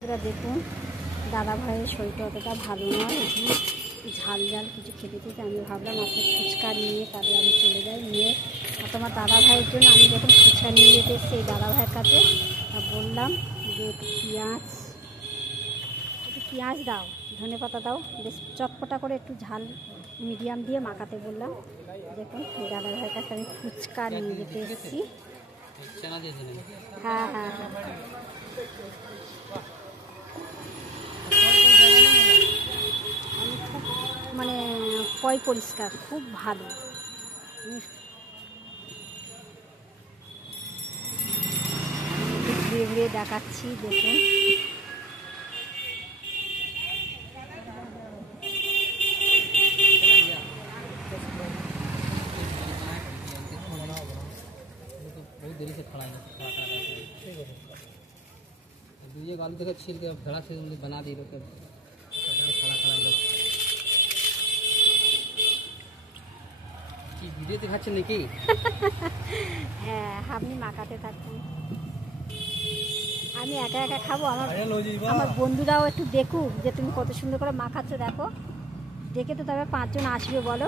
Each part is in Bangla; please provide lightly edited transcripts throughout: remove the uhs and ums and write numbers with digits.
দেখুন দাদা ভাইয়ের শরীরটা অতটা ভালো নয়, একটু ঝাল ঝাল কিছু খেতে খেতে আমি ভাবলাম আপনি ফুচকা নিয়ে তবে আমি চলে যাই নিয়ে তোমার দাদা ভাইয়ের জন্য আমি যখন ফুচকা নিয়ে যেতে এসেছি এই দাদা ভাইয়ের কাছে বললাম যে একটু পেঁয়াজ দাও, ধনেপাতা দাও, বেশ চটপটা করে একটু ঝাল মিডিয়াম দিয়ে মাখাতে বললাম। দেখুন এই দাদা ভাইয়ের কাছে আমি ফুচকা নিয়ে যেতে এসেছি। হ্যাঁ হ্যাঁ হ্যাঁ মানে পরিষ্কার খুব ভালো। ঘুরে ঘুরে দেখাচ্ছি দেখুন। बहुत देरी से खड़ा है ये गाली जगह छील के धड़ा से बना दी लोग खड़ा खड़ा लोग কি ভিডিও দেখাচ্ছেন নাকি? হ্যাঁ আপনি মাখাতে থাকুন, আমি একা একা খাবো। আমার বন্ধুরাও একটু দেখুক যে তুমি কত সুন্দর করে মাখাচ্ছ। দেখো দেখে তো তবে 5 জন আসবে বলো।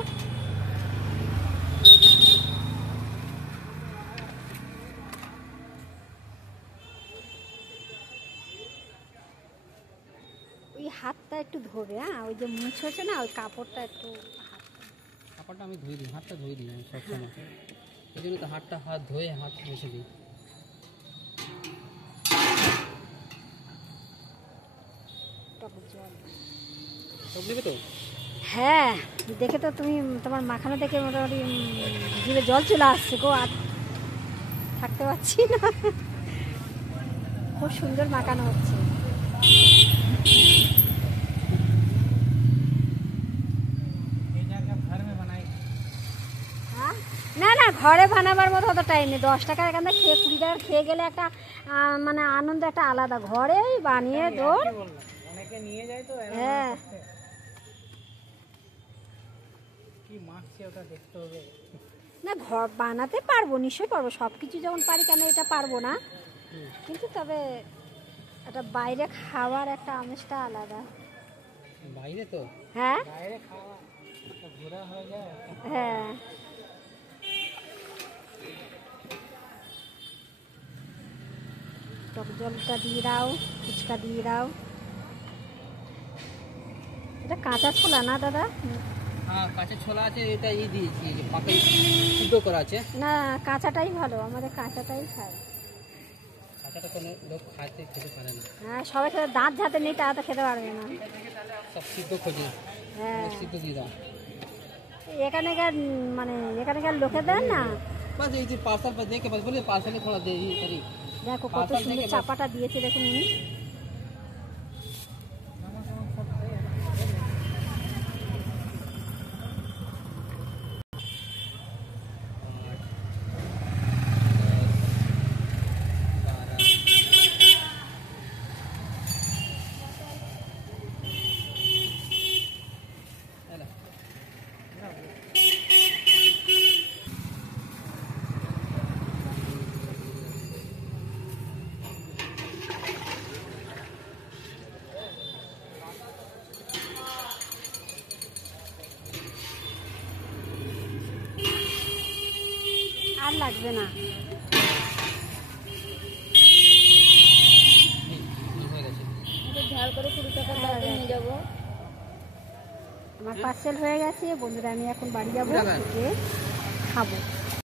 ওই হাতটা একটু ধোবে, হ্যাঁ ওই যে মুছ হচ্ছে না ওই কাপড়টা একটু কাপড়টা আমি ধুয়ে দিই, হাতটা ধুয়ে দিই আমি সবসময়, এই জন্য তো হাত ধুয়ে হাত মুছে দিই। তো হ্যাঁ দেখে তো তুমি তোমার মাখানো দেখে মোটামুটি জিভে জল চলে আসছে গো, আর থাকতে পারছি না। খুব সুন্দর মাখানো হচ্ছে। না না ঘরে বানাবার মতো অত টাইম নেই। 10 টাকার এখান থেকে খেয়ে 20 টাকার খেয়ে গেলে একটা মানে আনন্দ একটা আলাদা। ঘরেই বানিয়ে দৌড় নিয়ে যায় তো। হ্যাঁ কি মাখছে ওটা দেখতে হবে। না ঘর বানাতে পারবো, নিশ্চয়ই পারবো, সব কিছু যেমন পারি কেন এটা পারবো না, কিন্তু তবে এটা বাইরে খাওয়ার একটা আমেজটা আলাদা। বাইরে তো হ্যাঁ বাইরে খাওয়া ঘোরা হয়ে যায়। হ্যাঁ টক জলটা দিয়ে দাও, ফুচকা দিয়ে দাও। এটা কাঁচা ছোলা না দাদা? হ্যাঁ কাঁচা ছোলা আছে, এটা দিয়েছি যে পাকে সিদ্ধ করা আছে। না কাঁচাটাই ভালো, আমাদের কাঁচাটাই খায়। কাঁচাটা কোনো লোক খেতে পারে না। হ্যাঁ সবাই খেতে দাঁত যাতে নেই তারা তো খেতে পারবে না। সব সিদ্ধ খোঁজে, হ্যাঁ সিদ্ধ দিয়ে দাও। এখানকার মানে এখানকার লোকেদের না बस ये पार्सल पर दे के बस बोले पार्सल थोड़ा दे ये करी। দেখো কত সুন্দর চাপাটা দিয়েছে দেখুন উনি। আর লাগবে না। ঝাল করে 20 টাকা নিয়ে যাবো। আমার পার্সেল হয়ে গেছে বন্ধুরা, আমি এখন বাড়ি যাবো, খাবো।